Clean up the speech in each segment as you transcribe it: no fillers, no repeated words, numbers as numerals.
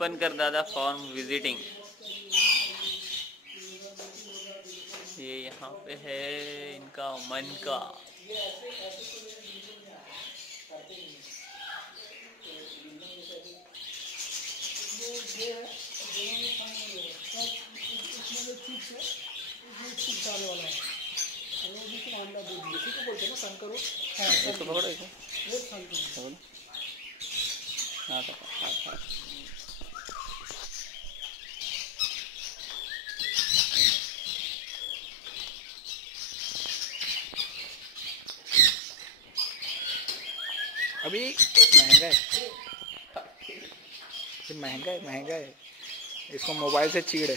दीपनकर दादा form visiting. ये यहाँ पे है इनका मन का। इसी को बोलते हैं ना संकरो। इसको पकड़ो, इसको हाँ तो हाँ। अभी महंगा है, महंगा है। इसको मोबाइल से चीड़ है,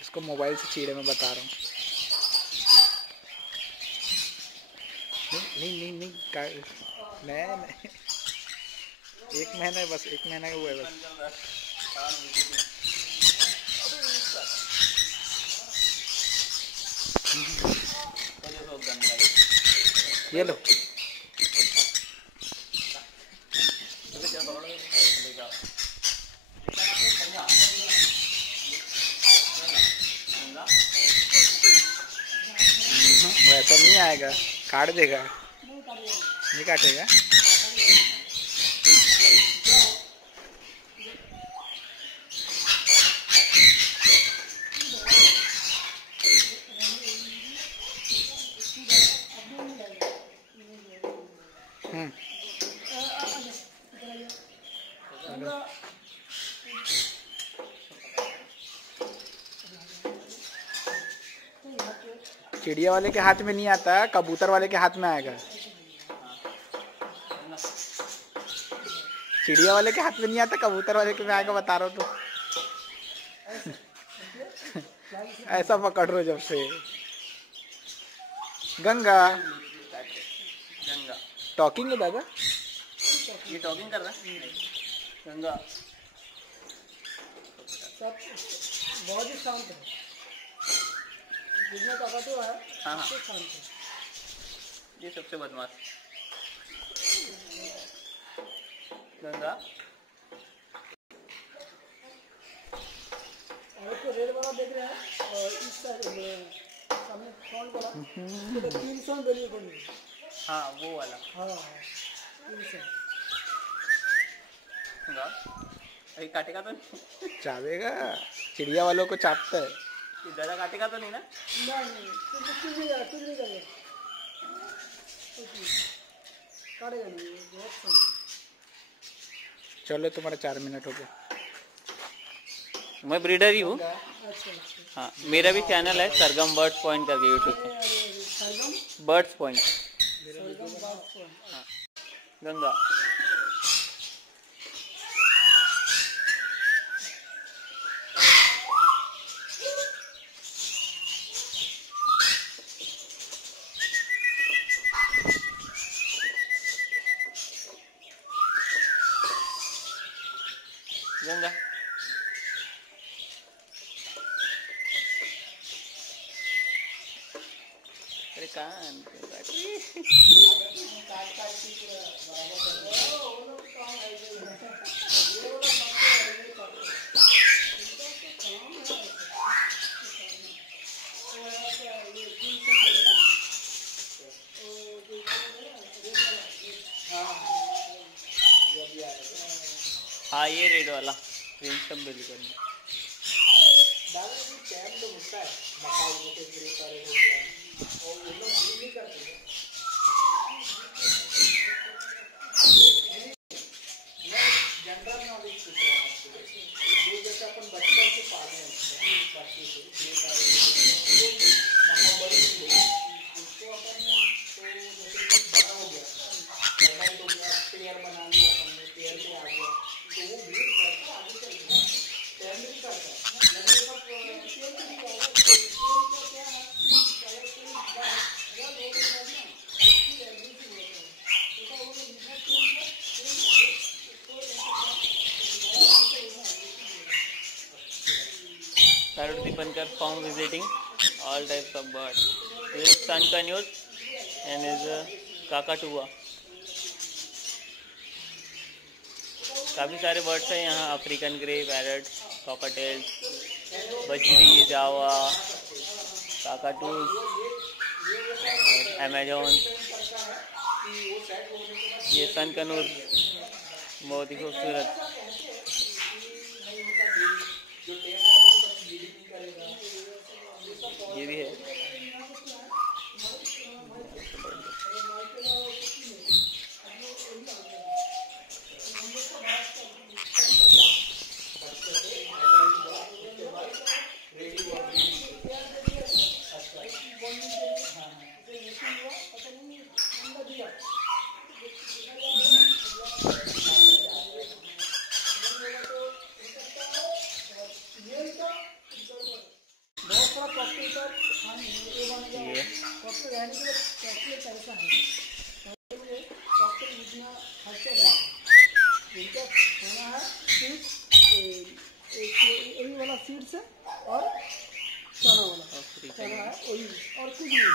इसको मोबाइल से चीड़ है, मैं बता रहा हूँ। नहीं नहीं एक महीना है बस, एक महीना हुआ है बस। ये लो वैसा नहीं आएगा, काट देगा, नहीं काटेगा। चिड़िया वाले के हाथ में नहीं आता, कबूतर वाले के हाथ में आएगा। चिड़िया वाले के हाथ में नहीं आता, कबूतर वाले के में आएगा, बता रहा हूँ तो। ऐसा पकड़ लो जब से। गंगा टॉकिंग है दादा, ये टॉकिंग कर रहा है गंगा। बहुत ही शांत है, जितना ताकतवर है। हाँ हाँ, ये सबसे बदमाश गंगा। और इसको रेड वाला देख रहे हैं, और इस साइड सामने फ्रंट वाला इसको तो 300 में वैल्यू करनी। हाँ वो वाला, हाँ 300। अभी काटेगा तो नहीं? चावेगा, चिड़िया वालों को चापता है। ज़्यादा काटेगा तो नहीं ना? नहीं, कुछ नहीं करेगा, काटेगा नहीं, बहुत कम। चलो तुम्हारा 4 मिनट हो गया। मैं ब्रीडर ही हूँ। अच्छा। हाँ, मेरा भी चैनल है सरगम बर्ड्स पॉइंट करके यूट्यूब पे। Birds point. हाँ गंगा। गंगा अरे कान हाँ ये रेड वाला सब बिल करना। Parrot Dipankar found visiting all types of birds. This is sun canute and is a kakatua. काफ़ी सारे बर्ड्स हैं यहाँ, अफ्रीकन ग्रे, पैरट, कॉकटेल्स, बजरी, जावा, काकाटूस, अमेजोन, ये सन कनूर बहुत ही खूबसूरत, ये भी है।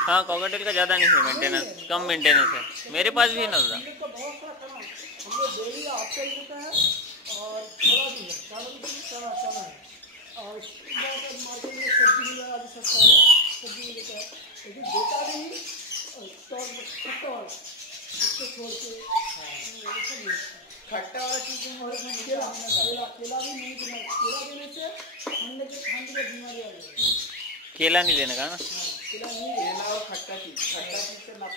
हाँ, कॉकटेल का ज़्यादा नहीं है मेंटेनेंस, कम मेंटेनेंस है। मेरे पास भी है ना दादा। और थोड़ा भी है, चना है और मार्केट में सब्जी वगैरह भी सस्ता है, सब्जी भी देता है, लेकिन देता नहीं खट्टा वाला, इसको छोड़ के खट्टा वाला चीज़ और केला भी नहीं देना। केला देने से ठंड के बीमारी आ जाएगी। केला नहीं देने का ना, केला और खट्टा चीज से ना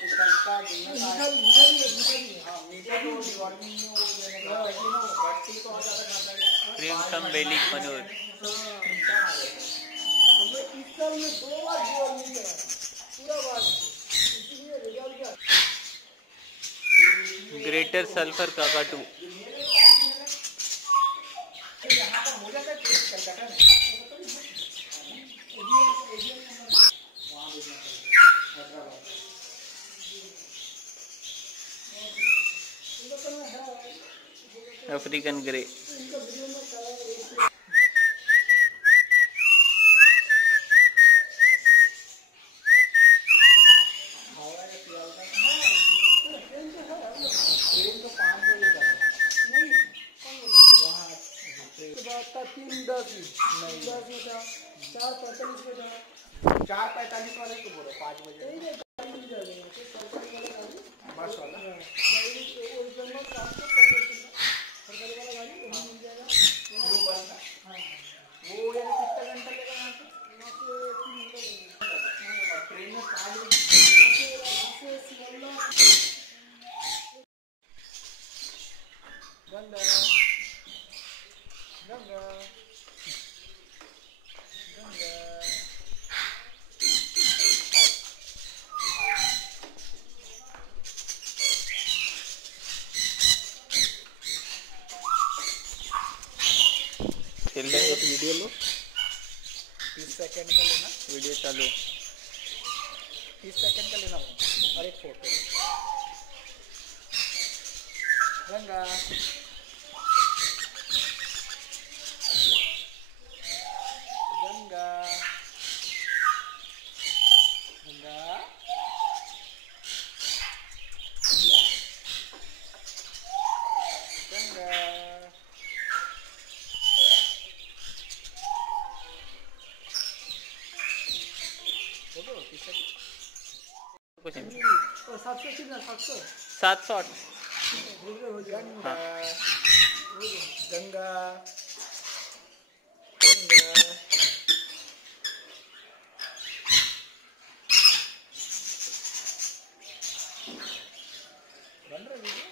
क्रिम्सन बेली पनीर। इस साल में 2 बार डिवॉर्मिंग है पूरा बार, इसलिए रिजल्ट ग्रेटर सल्फर काकाटू, यहाँ पर हो जाता है कलकत्ता में। अफ्रीकन ग्रे, चार 45 वाले को बोलो 5 बजे बस वाला वो कितना घंटा लगेगा ट्रेन में 5 गंगा गंगा गंगा एक वीडियो लो 30 सेकंड का लेना, वीडियो चालू, 30 सेकंड का लेना और एक फोटो। गंगा गंगा गंगा गंगा कुछ नहीं, 700 हाँ। गंगा बन रही है।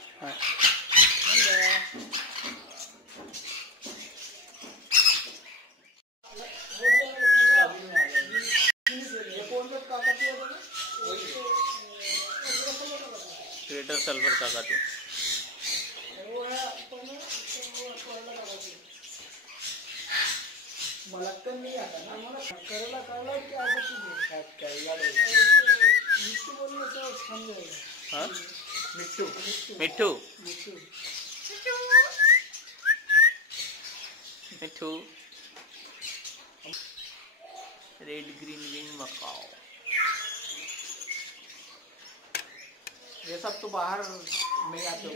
ग्रेटर सल्फर काकाटू, मलक्कन नहीं आता ना, करेला करेला क्या करेला मिट्टू बोलने से समझेगा। हाँ, मिट्टू मिट्टू मिट्टू मिट्टू, रेड ग्रीन विंग मकाओ, ये सब तो बाहर नहीं आते।